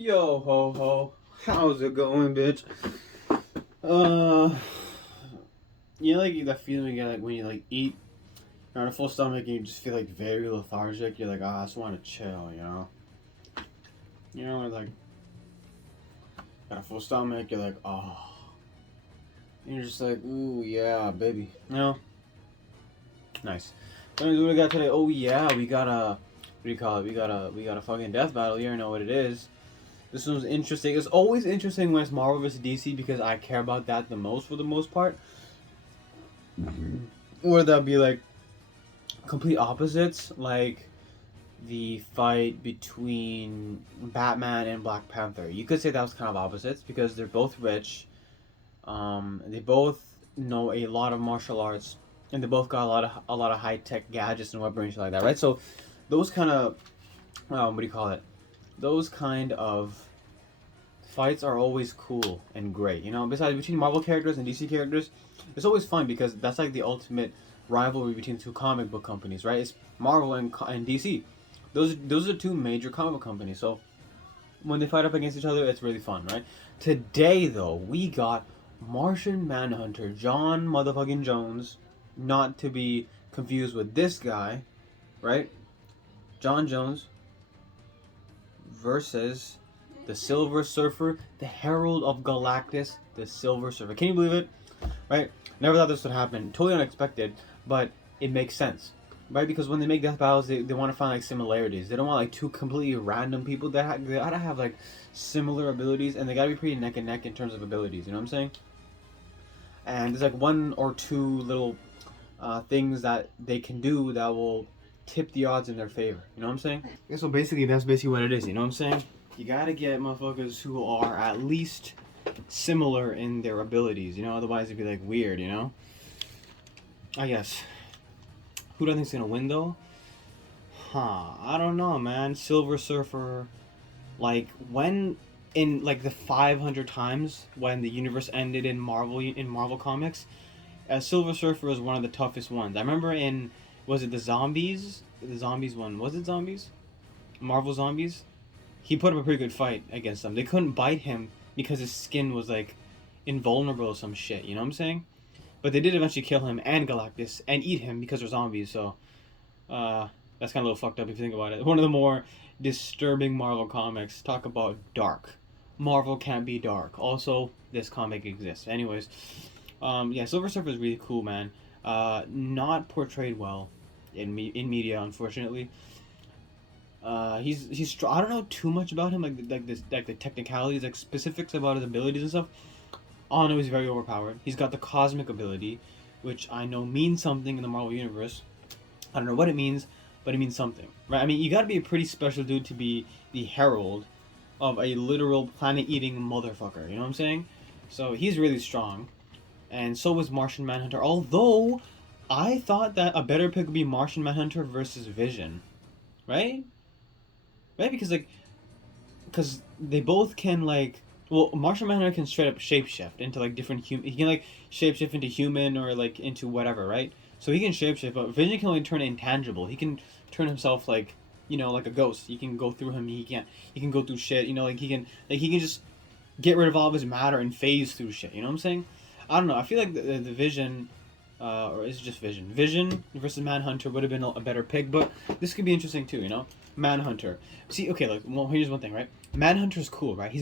Yo ho ho, how's it going, bitch? You know, like that feeling you get like when you like eat, you're on a full stomach and you just feel like very lethargic. You're like, I just want to chill, you know. Like got a full stomach. You're like, oh, and you're just like, ooh yeah, baby, nice. What do we got today? Oh yeah, we got a, what do you call it? We got a fucking death battle. You already know what it is. This one's interesting. It's always interesting when it's Marvel vs. DC because I care about that the most for the most part. Or that'd be like complete opposites, like the fight between Batman and Black Panther. You could say that was kind of opposites because they're both rich. They both know a lot of martial arts, and they both got a lot of high tech gadgets and weaponry and shit like that, right? So those kind of what do you call it? Those kind of fights are always cool and great. Besides between Marvel characters and DC characters, it's always fun because that's like the ultimate rivalry between two comic book companies, right? It's Marvel and DC. Those are two major comic book companies. So when they fight up against each other, it's really fun, right? Today though, we got Martian Manhunter, John motherfucking Jones, not to be confused with this guy, right? John Jones versus the Silver Surfer, the Herald of Galactus, the Silver Surfer. Can you believe it? Right? Never thought this would happen. Totally unexpected, but it makes sense. Right? Because when they make death battles, they want to find like similarities. They don't want like two completely random people. They gotta have like similar abilities, and they gotta be pretty neck and neck in terms of abilities. You know what I'm saying? And there's like one or two little things that they can do that will tip the odds in their favor. You know what I'm saying? So basically, that's basically what it is. You know what I'm saying? You gotta get motherfuckers who are at least similar in their abilities, otherwise it'd be like weird, I guess. Who do I think's gonna win though? I don't know, man. Silver Surfer, like when in like the 500 times when the universe ended in Marvel comics, Silver Surfer was one of the toughest ones. I remember was it the zombies? The zombies one. Was it zombies? Marvel zombies? He put up a pretty good fight against them. They couldn't bite him because his skin was like invulnerable or some shit, you know what I'm saying? But they did eventually kill him and Galactus and eat him because they're zombies, so that's kind of a little fucked up if you think about it. One of the more disturbing Marvel comics. Talk about dark. Marvel can't be dark. Also, this comic exists. Anyways, yeah, Silver Surfer is really cool, man. Not portrayed well in media, unfortunately. He's I don't know too much about him, like the technicalities, like specifics about his abilities and stuff. All I know he's very overpowered. He's got the cosmic ability, which I know means something in the Marvel universe. I don't know what it means, but it means something, right? I mean, you got to be a pretty special dude to be the herald of a literal planet-eating motherfucker. You know what I'm saying? So he's really strong, and so is Martian Manhunter. Although I thought that a better pick would be Martian Manhunter versus Vision, right? Right? Because they both can like. Well, Martian Manhunter can straight up shapeshift into like different human. He can like shapeshift into human or like into whatever, right? So he can shapeshift, but Vision can only turn intangible. He can turn himself like like a ghost. You can go through him. He can't. He can go through shit. Like he can just get rid of all of his matter and phase through shit. You know what I'm saying? I don't know. I feel like the Vision, or is it just Vision? Vision versus Manhunter would have been a better pick, but this could be interesting too. Manhunter. See, okay, like well, here's one thing, right? Manhunter's cool, right?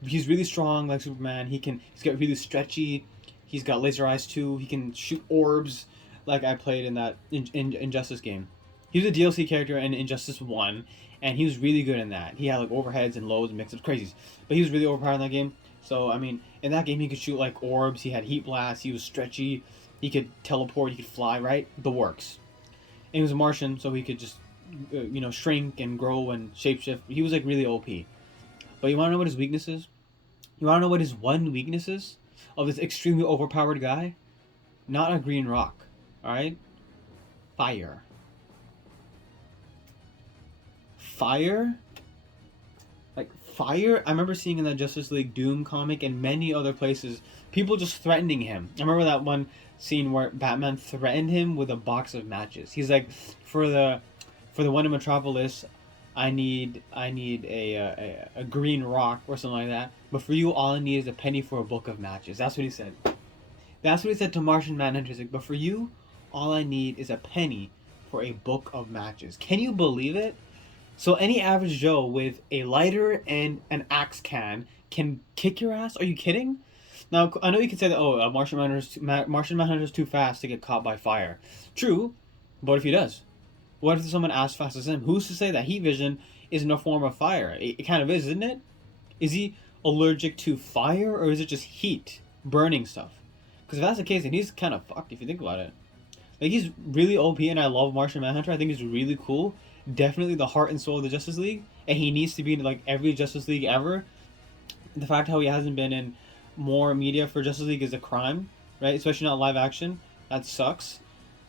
He's really strong like Superman. He's got really stretchy. He's got laser eyes too. He can shoot orbs like I played in that Injustice game. He was a DLC character in Injustice 1, and he was really good in that. He had like overheads and lows and mix-ups, crazies. But he was really overpowered in that game. So, I mean, in that game he could shoot like orbs, he had heat blasts, he was stretchy, he could teleport, he could fly, right? The works. And he was a Martian, so he could just, shrink and grow and shapeshift. He was like really OP. But you want to know what his weakness is? You want to know what his one weakness is of this extremely overpowered guy? Not a green rock, alright? Fire. Fire? Like, fire? I remember seeing in that Justice League Doom comic and many other places, people just threatening him. I remember that one scene where Batman threatened him with a box of matches. He's like, for the one in Metropolis, I need a green rock or something like that. But for you, all I need is a penny for a book of matches. That's what he said. That's what he said to Martian Manhunter. He's like, but for you, all I need is a penny for a book of matches. Can you believe it? So any average Joe with a lighter and an axe can kick your ass? Are you kidding? Now I know you can say that. Oh, Martian Manhunter's too fast to get caught by fire. True, but if he does, what if someone as fast as him? Who's to say that heat vision isn't a form of fire? It kind of is, isn't it? Is he allergic to fire or is it just heat, burning stuff? Because if that's the case, then he's kind of fucked if you think about it. Like, he's really OP, and I love Martian Manhunter. I think he's really cool. Definitely the heart and soul of the Justice League, and he needs to be in like every Justice League ever. The fact how he hasn't been in more media for Justice League is a crime, right? Especially not live action. That sucks.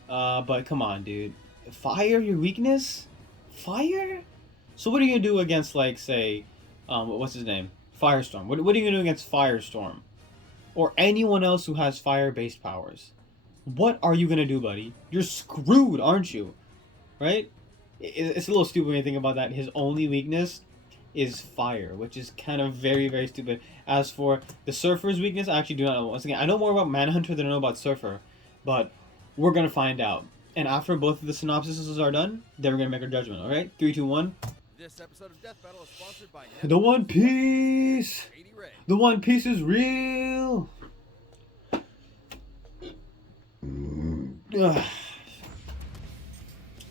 But come on, dude. Fire your weakness? Fire? So what are you gonna do against, like, say, what's his name? Firestorm. What are you gonna do against Firestorm? Or anyone else who has fire-based powers? What are you gonna do, buddy? You're screwed, aren't you? Right? It's a little stupid when you think about that. His only weakness is fire, which is kind of very, very stupid. As for the Surfer's weakness, I actually do not know. Once again, I know more about Manhunter than I know about Surfer, but we're gonna find out. And after both of the synopsises are done, then we're gonna make our judgment. All right, 3, 2, 1. This episode of Deathbattle is sponsored by The One Piece. The One Piece is real. Ugh.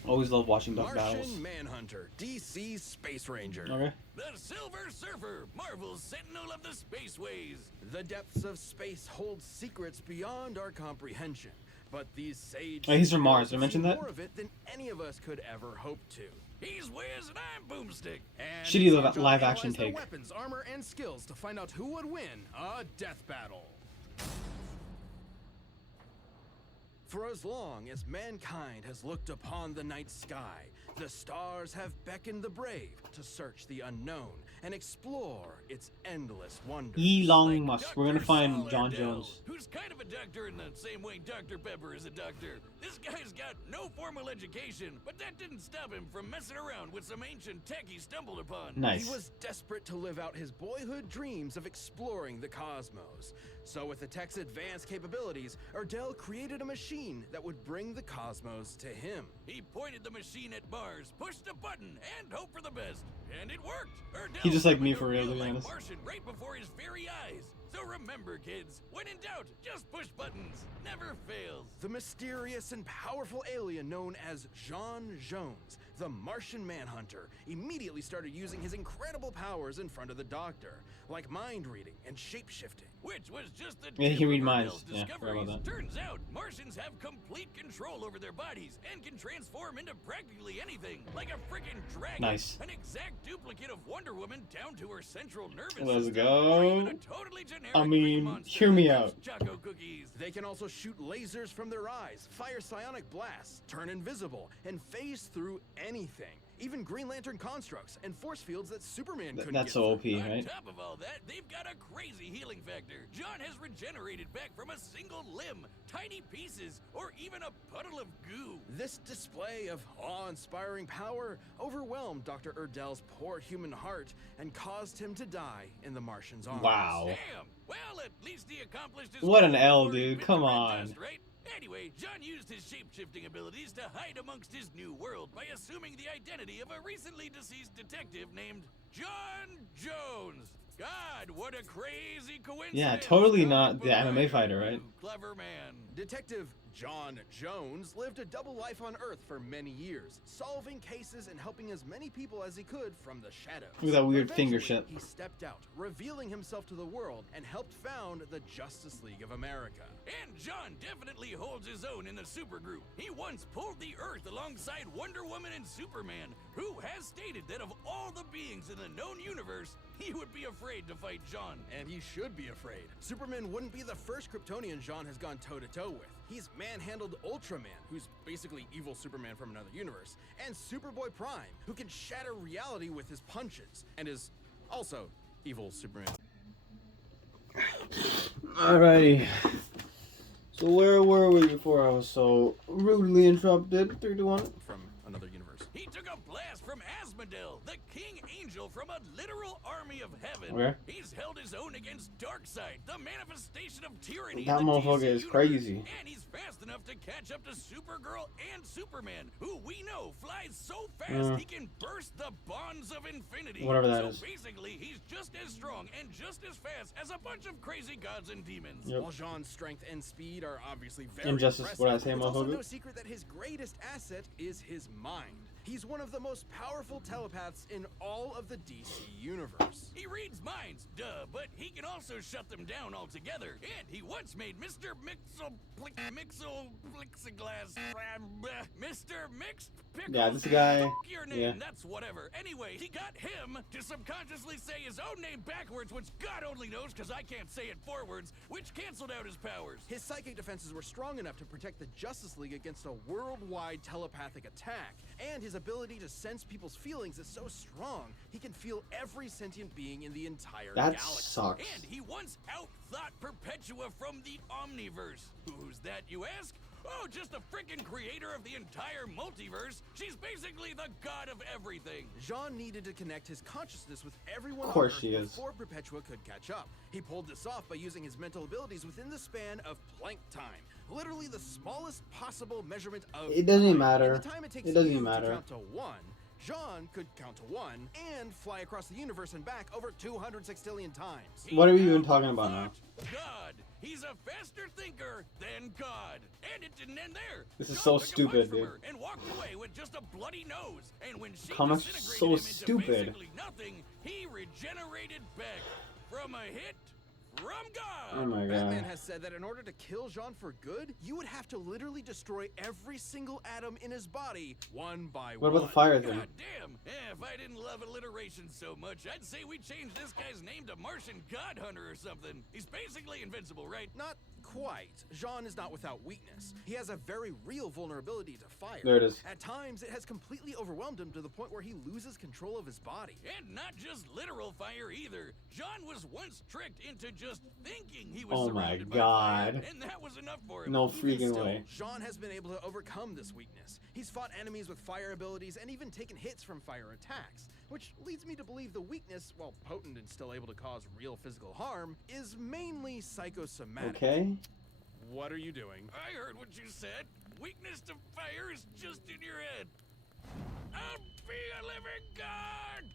Always love watching Deathbattles. Martian Manhunter, DC's Space Ranger. Okay. The Silver Surfer, Marvel's Sentinel of the Spaceways. The depths of space hold secrets beyond our comprehension, but these sage... Oh, he's from Mars. Did I mention see that? more of it than any of us could ever hope to. He's Wiz and I'm Boomstick. And Shitty it's our job to live analyze action their take. weapons, armor, and skills to find out who would win a death battle. For as long as mankind has looked upon the night sky, the stars have beckoned the brave to search the unknown and explore its endless wonders. Elon Musk. We're gonna Dr. find Saul John Ardell, Jones. who's kind of a doctor in the same way Dr. Pepper is a doctor. This guy's got no formal education, but that didn't stop him from messing around with some ancient tech he stumbled upon. Nice. He was desperate to live out his boyhood dreams of exploring the cosmos. So with the tech's advanced capabilities, Ardell created a machine that would bring the cosmos to him. He pointed the machine at Mars, pushed a button, and hoped for the best. And it worked. Ardell He's just like summoned me a for real, to be real-life honest. Martian right before his very eyes. So remember, kids, when in doubt, just push buttons. Never fails. The mysterious and powerful alien known as John Jones, the Martian Manhunter, immediately started using his incredible powers in front of the Doctor, like mind reading and shape-shifting. Which was just the Yeah, he tip read of minds. Ardell's Yeah, forgot about discoveries. that. Turns out Martians have complete control over their bodies and can transform into practically anything, like a freaking dragon, Nice. an exact duplicate of Wonder Woman down to her central nervous Let's system, go. or even a totally generic I mean, Greek monster hear me that out. loves Choco cookies. They can also shoot lasers from their eyes, fire psionic blasts, turn invisible, and phase through anything. Even Green Lantern constructs and force fields that Superman couldn't That's get so through. OP, On right? top of all that, they've got a crazy healing factor. John has regenerated back from a single limb, tiny pieces, or even a puddle of goo. This display of awe-inspiring power overwhelmed Dr. Ardell's poor human heart and caused him to die in the Martian's arms. Wow. Damn. Well, at least he accomplished his What an goal L, before he dude. bit Come the red on. dust, right? Anyway, John used his shape-shifting abilities to hide amongst his new world by assuming the identity of a recently deceased detective named John Jones. God, what a crazy coincidence. Yeah, totally Come not the on, MMA fighter, right? you Clever man. Detective John Jones lived a double life on Earth for many years, solving cases and helping as many people as he could from the shadows. Look at that weird finger Eventually, shit. He stepped out, revealing himself to the world, and helped found the Justice League of America. And John definitely holds his own in the supergroup. He once pulled the Earth alongside Wonder Woman and Superman, who has stated that of all the beings in the known universe, he would be afraid to fight John. And he should be afraid. Superman wouldn't be the first Kryptonian John has gone toe-to-toe with. He's manhandled Ultraman, who's basically evil Superman from another universe, and Superboy Prime, who can shatter reality with his punches, and is also evil Superman. Alrighty. So where were we before I was so rudely interrupted? 3, 2, 1. From another universe. He took a blast from asthma Asmodel, the king angel from a literal army of heaven. Okay. He's held his own against Darkseid, the manifestation of tyranny That in the motherfucker DC is universe. crazy. And he's fast enough to catch up to Supergirl and Superman, who we know flies so fast he can burst the bonds of infinity. Whatever that so is. basically, he's just as strong and just as fast as a bunch of crazy gods and demons. Yep. While Jean's strength and speed are obviously very Injustice, impressive, what I say, it's also motherfucker? no secret that his greatest asset is his mind. He's one of the most powerful telepaths in all of the DC universe. He reads minds, duh, but he can also shut them down altogether. And he once made Mr. Plexiglass, Mr. Mixed Pickle. Yeah, this guy. Fuck your name, Yeah. that's whatever. Anyway, he got him to subconsciously say his own name backwards, which God only knows because I can't say it forwards, which canceled out his powers. His psychic defenses were strong enough to protect the Justice League against a worldwide telepathic attack, and his ability to sense people's feelings is so strong, he can feel every sentient being in the entire That galaxy. sucks. And he once outthought Perpetua from the Omniverse. Who's that, you ask? Oh, just the frickin' creator of the entire multiverse. She's basically the god of everything. Jean needed to connect his consciousness with everyone Of course on Earth she is. before Perpetua could catch up. He pulled this off by using his mental abilities within the span of Planck time. Literally the smallest possible measurement of It doesn't time. matter. In the time it takes It doesn't you matter. to count to one, Jean could count to one and fly across the universe and back over 200 sextillion times. What are you even talking about now? God. He's a faster thinker than God. And it didn't end there. This is John so took a stupid, punch from dude. her and walked away with just a bloody nose. And when she Comics disintegrated so him into stupid. basically nothing, he regenerated back from a hit from God. Oh my Batman god. has said that in order to kill Jean for good, you would have to literally destroy every single atom in his body, one by What one. about the fire thing? God damn. If I didn't love alliteration so much, I'd say we change this guy's name to Martian God Hunter or something. He's basically invincible, right? Not quite. Jean is not without weakness. He has a very real vulnerability to fire. There it is. At times, it has completely overwhelmed him to the point where he loses control of his body. And not just literal fire either. John was once tricked into just thinking he was Oh my surrounded by god. fire, and that was enough for him. No Even freaking still, way. Jean has been able to overcome this weakness. He's fought enemies with fire abilities and even taken hits from fire attacks, which leads me to believe the weakness, while potent and still able to cause real physical harm, is mainly psychosomatic. Okay. What are you doing? I heard what you said. Weakness to fire is just in your head. I'll be a living god!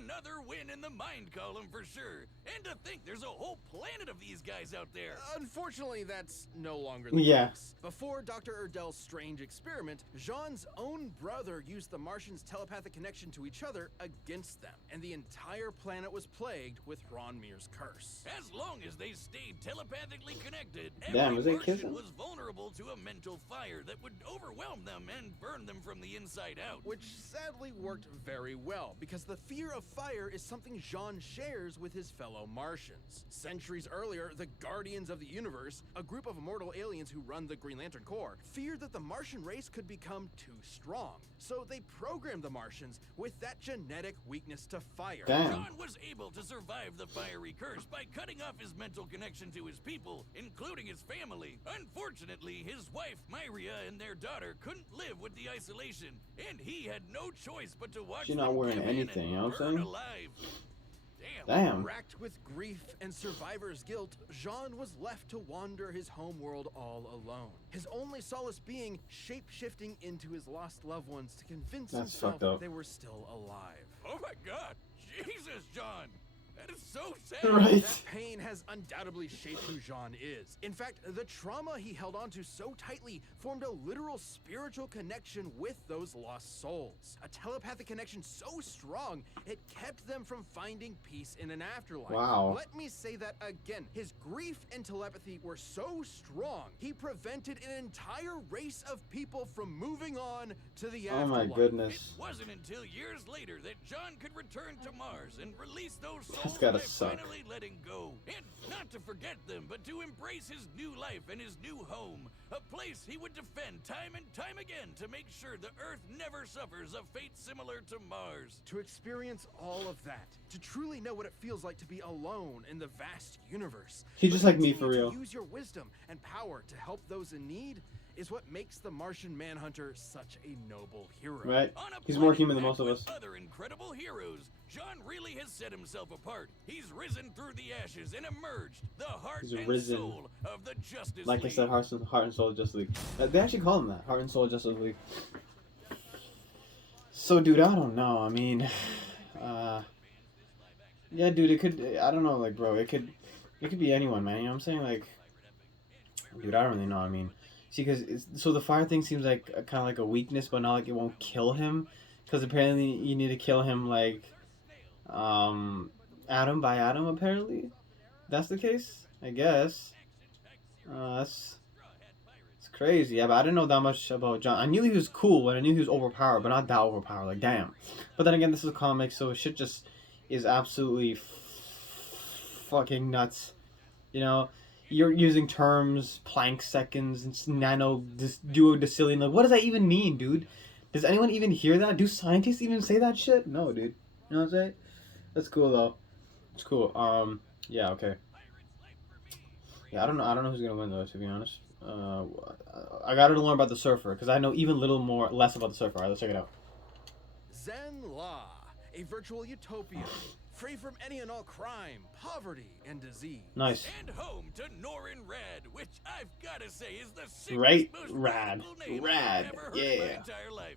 Another win in the mind column for sure. And to think there's a whole planet of these guys out there. Unfortunately, that's no longer the Yeah. case. Before Dr. Erdel's strange experiment, Jean's own brother used the Martians' telepathic connection to each other against them, and the entire planet was plagued with Ronmir's curse. As long as they stayed telepathically connected, Damn, every was they Martian kissing? was vulnerable to a mental fire that would overwhelm them and burn them from the inside out. Which sadly worked very well, because the fear of fire is something Jean shares with his fellow Martians. Centuries earlier, the Guardians of the Universe, a group of immortal aliens who run the Green Lantern Corps, feared that the Martian race could become too strong. So they programmed the Martians with that genetic weakness to fire. Damn. John was able to survive the fiery curse by cutting off his mental connection to his people, including his family. Unfortunately, his wife, Myria, and their daughter couldn't live with the isolation, and he had no choice but to watch She's not them wearing give in anything, and you know what I'm burn saying? alive. Damn. Racked with grief and survivor's guilt, Jean was left to wander his homeworld all alone. His only solace being shape-shifting into his lost loved ones to convince That's himself fucked up. they were still alive. Oh my god! Jesus, John! That is so sad! Right. That pain has undoubtedly shaped who Jean is. In fact, the trauma he held onto so tightly formed a literal spiritual connection with those lost souls. A telepathic connection so strong, it kept them from finding peace in an afterlife. Wow. Let me say that again. His grief and telepathy were so strong, he prevented an entire race of people from moving on to the Oh afterlife. my goodness. It wasn't until years later that John could return to Mars and release those souls That's gotta by suck. finally letting go. And not to forget them, but to embrace his new life and his new home. A place he would defend time and time again to make sure the Earth never suffers a fate similar to Mars. To experience all of that, to truly know what it feels like to be alone in the vast universe. He's just but like me, continue for real. To use your wisdom and power to help those in need, is what makes the Martian Manhunter such a noble hero. Right? On a He's more planet human than packed most of with us. Other incredible heroes, John really has set himself apart. He's risen through the ashes and emerged the heart He's and risen. soul of the Justice Like I League. said, heart and soul Justice League. They actually call him that, Heart and Soul Justice League. So, dude, I don't know. I mean, yeah, dude, it could. I don't know, like, bro, it could be anyone, man. You know what I'm saying? Like, dude, I don't really know. I mean, see, because so the fire thing seems like kind of like a weakness, but not like it won't kill him. Because apparently you need to kill him like, atom by atom. Apparently, that's the case. I guess. That's it's crazy. Yeah, but I didn't know that much about John. I knew he was cool and I knew he was overpowered, but not that overpowered. Like, damn. But then again, this is a comic, so shit just is absolutely fucking nuts. You know, you're using terms, plank seconds, and duodecillion. Like, what does that even mean, dude? Does anyone even hear that? Do scientists even say that shit? No, dude. You know what I'm saying? That's cool though. It's cool. Yeah, okay. Yeah, I don't know. I don't know who's gonna win though. To be honest, I gotta learn about the Surfer because I know even less about the Surfer. All right, let's check it out. Zen La, a virtual utopia, free from any and all crime, poverty, and disease. Nice. And home to Norin Rad, which I've gotta say is the sickest, Right? most Rad. radical name Rad. I've ever heard in my Yeah. entire life.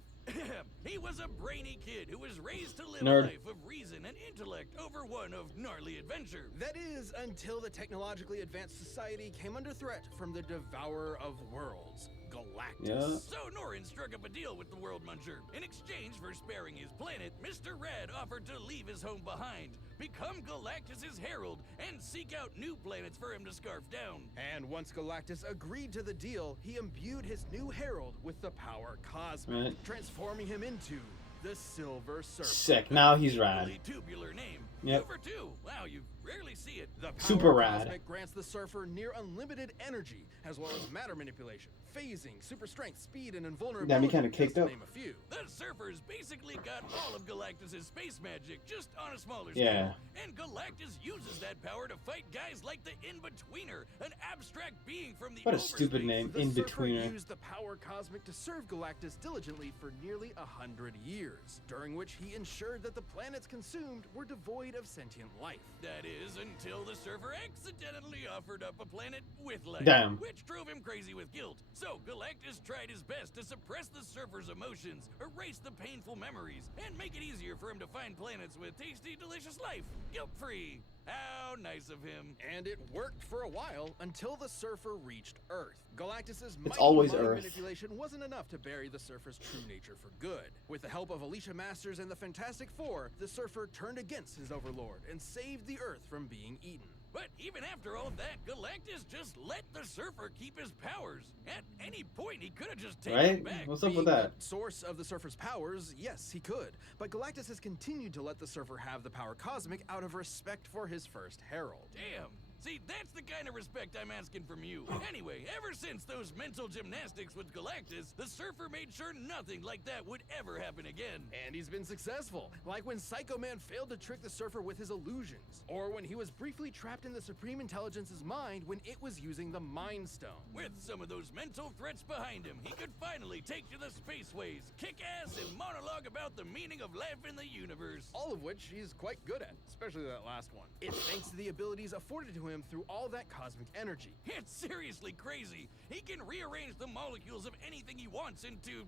He was a brainy kid who was raised to live Nerd. a life of reason and intellect over one of gnarly adventure. That is, until the technologically advanced society came under threat from the Devourer of Worlds, Galactus. Yeah. So Norin struck up a deal with the World Muncher. In exchange for sparing his planet, Mr. Rad offered to leave his home behind, become Galactus's herald, and seek out new planets for him to scarf down. And once Galactus agreed to the deal, he imbued his new herald with the power cosmic, Right. transforming him into the Silver Surfer. Sick. Now he's rad. Equally tubular name. Yep. Super 2. Wow, you rarely see it. The power Super rad. cosmic grants the Surfer near unlimited energy, as well as matter manipulation, phasing, super strength, speed, and invulnerability. Got me kinda just caked to up. Name a few. The Surfer's basically got all of Galactus' space magic, just on a smaller Yeah. scale. And Galactus uses that power to fight guys like the In-Betweener, an abstract being from the What a stupid overspace. name. The In-Betweener. Surfer used the power cosmic to serve Galactus diligently for nearly 100 years, during which he ensured that the planets consumed were devoid of sentient life. That is, until the Surfer accidentally offered up a planet with life. Damn. Which drove him crazy with guilt. So Galactus tried his best to suppress the Surfer's emotions, erase the painful memories, and make it easier for him to find planets with tasty, delicious life. Guilt-free. How nice of him. And it worked for a while until the Surfer reached Earth. Galactus's mighty always mind Earth. manipulation wasn't enough to bury the Surfer's true nature for good. With the help of Alicia Masters and the Fantastic Four, the Surfer turned against his overlord and saved the Earth from being eaten. But even after all that, Galactus just let the Surfer keep his powers. At any point, he could have just taken Right? it back. What's up Being with that? the source of the Surfer's powers, yes, he could. But Galactus has continued to let the Surfer have the power cosmic out of respect for his first herald. Damn. See, that's the kind of respect I'm asking from you. Anyway, ever since those mental gymnastics with Galactus, the Surfer made sure nothing like that would ever happen again. And he's been successful, like when Psycho Man failed to trick the Surfer with his illusions, or when he was briefly trapped in the Supreme Intelligence's mind when it was using the Mind Stone. With some of those mental threats behind him, he could finally take to the spaceways, kick ass, and monologue about the meaning of life in the universe. All of which he's quite good at, especially that last one. It's thanks to the abilities afforded to him through all that cosmic energy. It's seriously crazy. He can rearrange the molecules of anything he wants into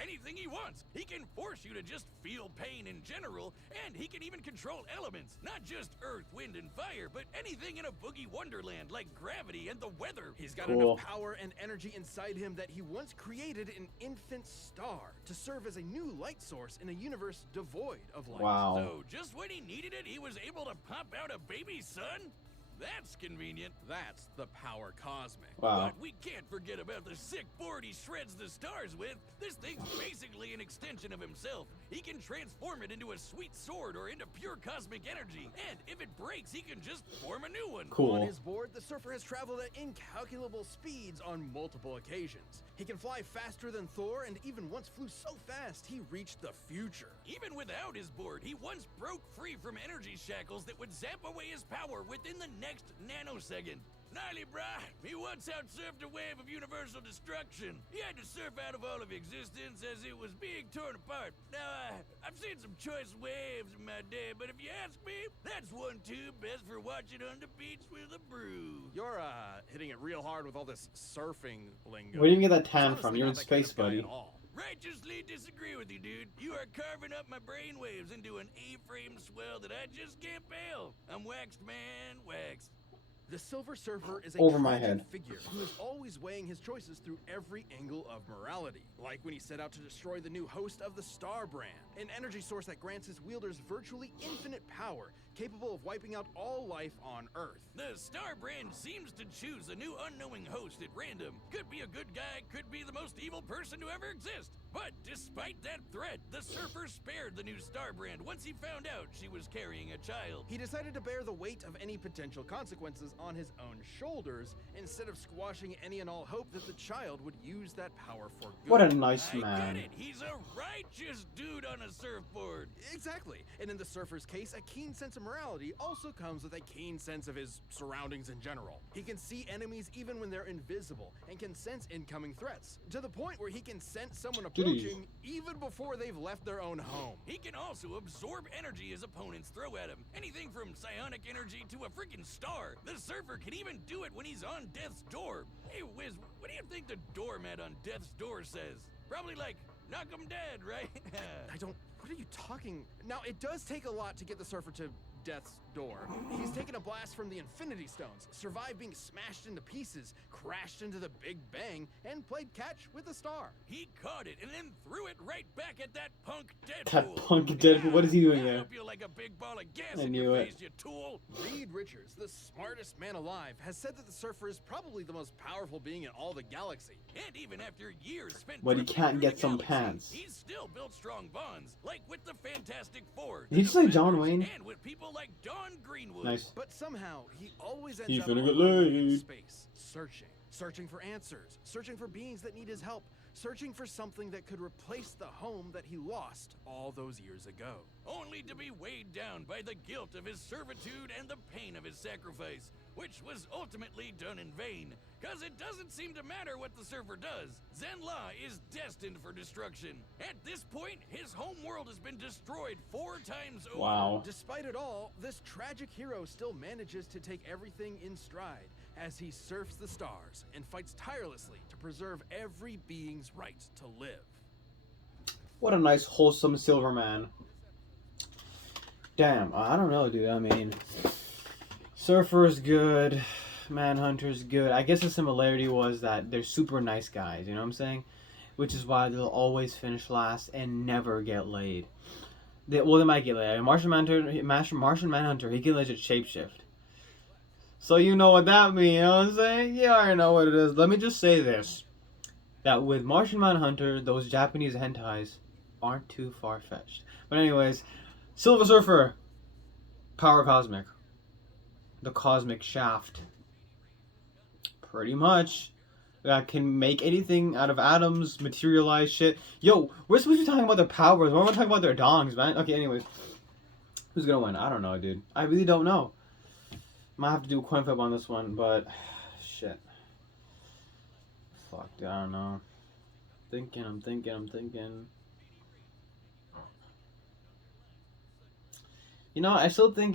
anything he wants. He can force you to just feel pain in general, and he can even control elements. Not just earth, wind, and fire, but anything in a boogie wonderland like gravity and the weather. He's got Cool. enough power and energy inside him that he once created an infant star to serve as a new light source in a universe devoid of light. Wow. So just when he needed it, he was able to pop out a baby son? That's convenient. That's the power cosmic. Wow. But we can't forget about the sick board he shreds the stars with. This thing's basically an extension of himself. He can transform it into a sweet sword or into pure cosmic energy. And if it breaks, he can just form a new one. Cool. On his board, the Surfer has traveled at incalculable speeds on multiple occasions. He can fly faster than Thor, and even once flew so fast he reached the future. Even without his board, he once broke free from energy shackles that would zap away his power within the next nanosecond. Gnarly, brah. He once outsurfed a wave of universal destruction. He had to surf out of all of existence as it was being torn apart. Now, I've seen some choice waves in my day, but if you ask me, that's one too best for watching on the beach with a brew. You're hitting it real hard with all this surfing lingo. Where do you get that He's tan from? honestly You're in not that kind space, of guy buddy. at all. Righteously disagree with you, dude. You are carving up my brainwaves into an A-frame swell that I just can't bail. I'm waxed, man, waxed. The Silver Surfer is a Over my tragic head. figure who is always weighing his choices through every angle of morality. Like when he set out to destroy the new host of the Star Brand, an energy source that grants his wielders virtually infinite power, capable of wiping out all life on Earth. The Star Brand seems to choose a new unknowing host at random. Could be a good guy, could be the most evil person to ever exist. But despite that threat, the Surfer spared the new Star Brand once he found out she was carrying a child. He decided to bear the weight of any potential consequences on his own shoulders, instead of squashing any and all hope that the child would use that power for good. What a nice I man. get it. He's a righteous dude on a surfboard. Exactly. And in the Surfer's case, a keen sense of morality also comes with a keen sense of his surroundings in general. He can see enemies even when they're invisible, and can sense incoming threats, to the point where he can sense someone approaching even before they've left their own home. He can also absorb energy his opponents throw at him. Anything from psionic energy to a freaking star. The Surfer can even do it when he's on death's door. Hey, Wiz, what do you think the doormat on death's door says? Probably like, knock 'em dead, right? What are you talking? Now, it does take a lot to get the Surfer to death's door. He's taken a blast from the Infinity Stones, survived being smashed into pieces, crashed into the Big Bang, and played catch with the star. He caught it and then threw it right back at that punk Deadpool. That punk Deadpool. What is he doing I here? hope you like a big ball of gas I in knew your it. face, you tool. Reed Richards, the smartest man alive, has said that the Surfer is probably the most powerful being in all the galaxy. And even after years spent But he drifting can't through get the some galaxy, pants. he's still built strong bonds, like with the Fantastic Four. Did you the say John Defenders, Wayne? And with people like Dawn Greenwood. Nice. But somehow, he always ends He's up gonna get alone in laid. space, searching for answers, searching for beings that need his help, searching for something that could replace the home that he lost all those years ago. Only to be weighed down by the guilt of his servitude and the pain of his sacrifice, which was ultimately done in vain. Cause it doesn't seem to matter what the Surfer does. Zenla is destined for destruction. At this point, his home world has been destroyed 4 times over. Wow. Despite it all, this tragic hero still manages to take everything in stride as he surfs the stars and fights tirelessly to preserve every being's right to live. What a nice, wholesome silver man. Damn, I don't know, dude. I mean, Surfer's good, Manhunter's good. I guess the similarity was that they're super nice guys, you know what I'm saying? Which is why they'll always finish last and never get laid. They might get laid. Martian Manhunter, he can legit shapeshift. So you know what that means, you know what I'm saying? You already know what it is. Let me just say this. That with Martian Manhunter, those Japanese hentais aren't too far-fetched. But anyways, Silver Surfer, Power Cosmic. The Cosmic Shaft. Pretty much. That can make anything out of atoms, materialize shit. Yo, we're supposed to be talking about their powers. We're not talking about their dongs, man. Okay, anyways. Who's gonna win? I don't know, dude. I really don't know. Might have to do a coin flip on this one, but... shit. Fuck, dude, I don't know. I'm thinking. You know, I still think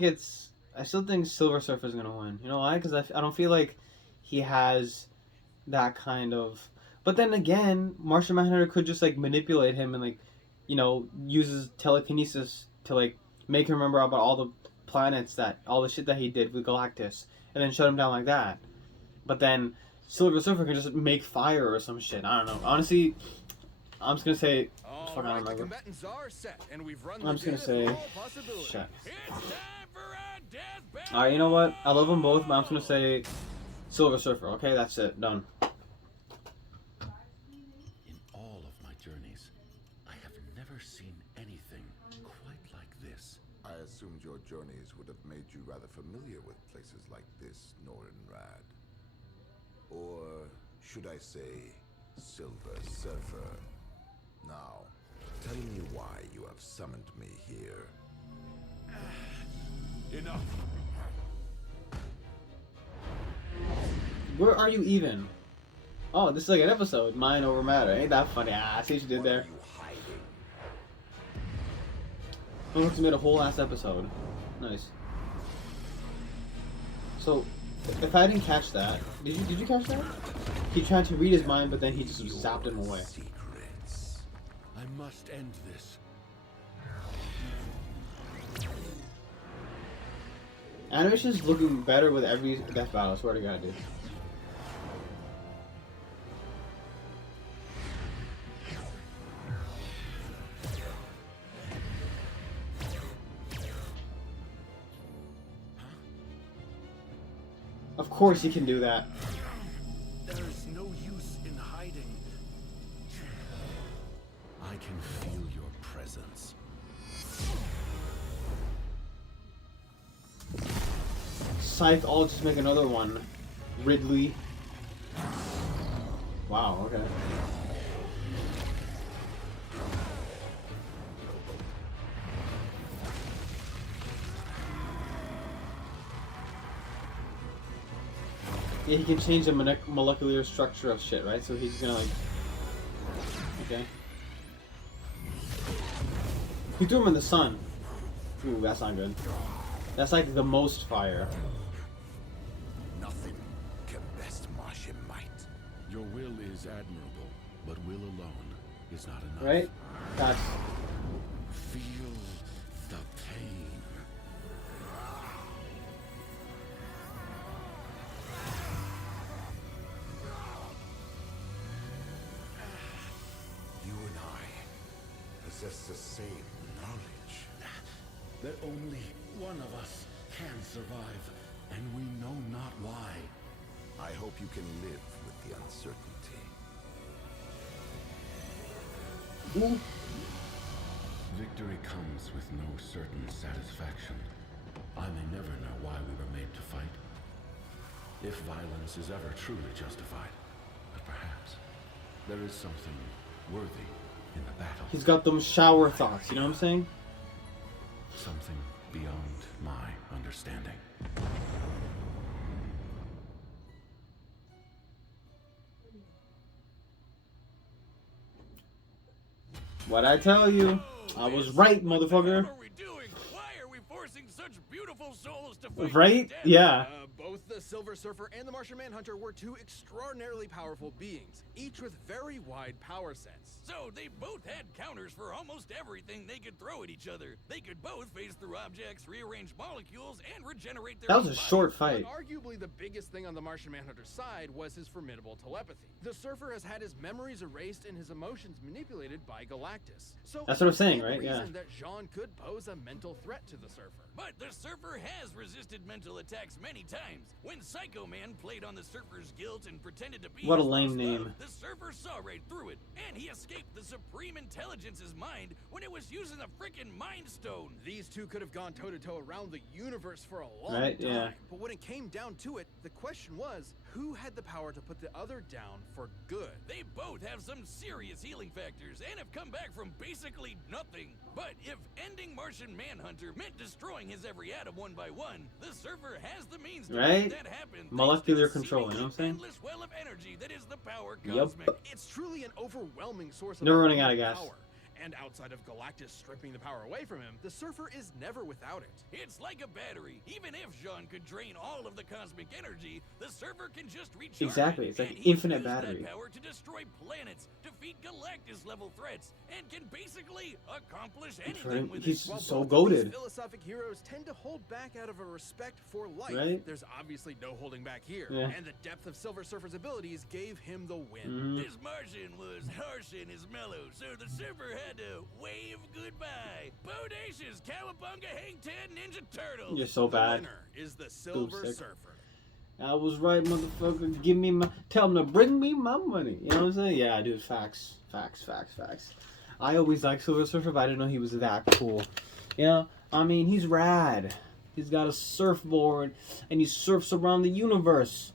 Silver Surfer's gonna win. You know why? Because I don't feel like he has that kind of... But then again, Martian Manhunter could just, like, manipulate him and, like, you know, uses telekinesis to, like, make him remember about all the planets all the shit that he did with Galactus, and then shut him down like that. But then Silver Surfer can just make fire or some shit. I don't know. Honestly, I'm just gonna say... fuck, I don't The remember. combatants are set, and we've run I'm the just gonna gamut say... of all possibilities. shit. It's time for a death battle. Alright, you know what? I love them both, but I'm just gonna say Silver Surfer. Okay, that's it. Done. In all of my journeys, I have never seen anything quite like this. I assumed your journeys would have made you rather familiar with places like this, Norrin Rad. Or should I say, Silver Surfer? Now, tell me why you have summoned me here. Enough! Where are you even? Oh, this is like an episode. Mind over matter. Ain't that funny? Ah, I see what you did What there. are you hiding? Almost made a whole ass episode. Nice. So, if I didn't catch that, did you catch that? He tried to read his mind, but then he just zapped him away. Secrets. I must end this. Animation's looking better with every death battle. I swear to God, dude. Of course he can do that. There's no use in hiding. I can feel your presence. Scythe, I'll just make another one. Ridley. Wow, okay. Yeah, he can change the molecular structure of shit, right? So he's gonna like... Okay. He threw him in the sun. Ooh, that's not good. That's like the most fire. Nothing can best Martian might. Your will is admirable, but will alone is not enough. Right? That's... Feel the pain. You and I possess the same knowledge. That only one of us can survive, and we know not why. I hope you can live with the uncertainty. Ooh. Victory comes with no certain satisfaction. I may never know why we were made to fight. If violence is ever truly justified, but perhaps there is something worthy in the battle. He's got them shower thoughts, you know what I'm saying? Something beyond my understanding. What'd I tell you? I was right, motherfucker. What are we doing? Why are we forcing such beautiful souls to fight Right? to death? Yeah. Both the Silver Surfer and the Martian Manhunter were two extraordinarily powerful beings, each with very wide power sets. So they both had counters for almost everything they could throw at each other. They could both phase through objects, rearrange molecules, and regenerate their That was own a bodies. short But fight. arguably the biggest thing on the Martian Manhunter's side was his formidable telepathy. The Surfer has had his memories erased and his emotions manipulated by Galactus. So That's what I'm saying, it's a right? Yeah. reason that Jean could pose a mental threat to the Surfer. But the Surfer has resisted mental attacks many times. When Psycho Man played on the Surfer's guilt and pretended to be What a his lame lost name. love, the Surfer saw right through it, and he escaped the Supreme Intelligence's mind when it was using the frickin' Mind Stone. These two could have gone toe-to-toe around the universe for a long Right, time. yeah. But when it came down to it, the question was, who had the power to put the other down for good? They both have some serious healing factors and have come back from basically nothing. But if ending Martian Manhunter meant destroying his every atom one by one, the Surfer has the means to Right? make that happen. Molecular thanks to the control, you know what I'm saying? endless well of energy that is the power Yup. cosmic. It's truly an overwhelming source of Never running out of unlimited gas. power. And outside of Galactus stripping the power away from him, the Surfer is never without it. It's like a battery. Even if Jean could drain all of the cosmic energy, the Surfer can just recharge Exactly, it, it's like and he infinite can use battery. That power to destroy planets, defeat Galactus-level threats, and can basically accomplish anything with He's it. While so both of these goated. philosophic heroes tend to hold back out of a respect for life. Right? There's obviously no holding back here. Yeah. And the depth of Silver Surfer's abilities gave him the win. Mhm. This Martian was harsh in his mellow, so the Surfer had to wave goodbye. Bodacious, Cowabunga, Hang Ten, Ninja Turtles. You're so The bad. winner is the Silver sick. Surfer. I was right, motherfucker. Give me my... Tell him to bring me my money. You know what I'm saying? Yeah, dude. Facts. Facts. Facts. Facts. I always liked Silver Surfer, but I didn't know he was that cool. You know? I mean, he's rad. He's got a surfboard, and he surfs around the universe.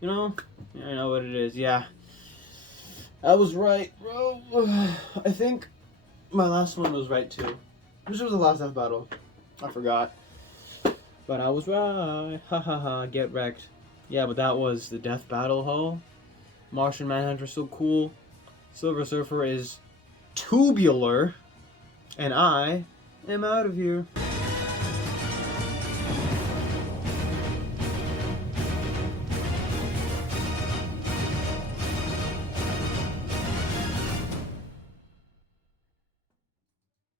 You know? Yeah, I know what it is. Yeah. I was right, bro. I think my last one was right, too. Which was the last death battle. I forgot. But I was right. Ha ha ha. Get wrecked. Yeah, but that was the death battle, ho. Martian Manhunter so cool. Silver Surfer is tubular. And I am out of here.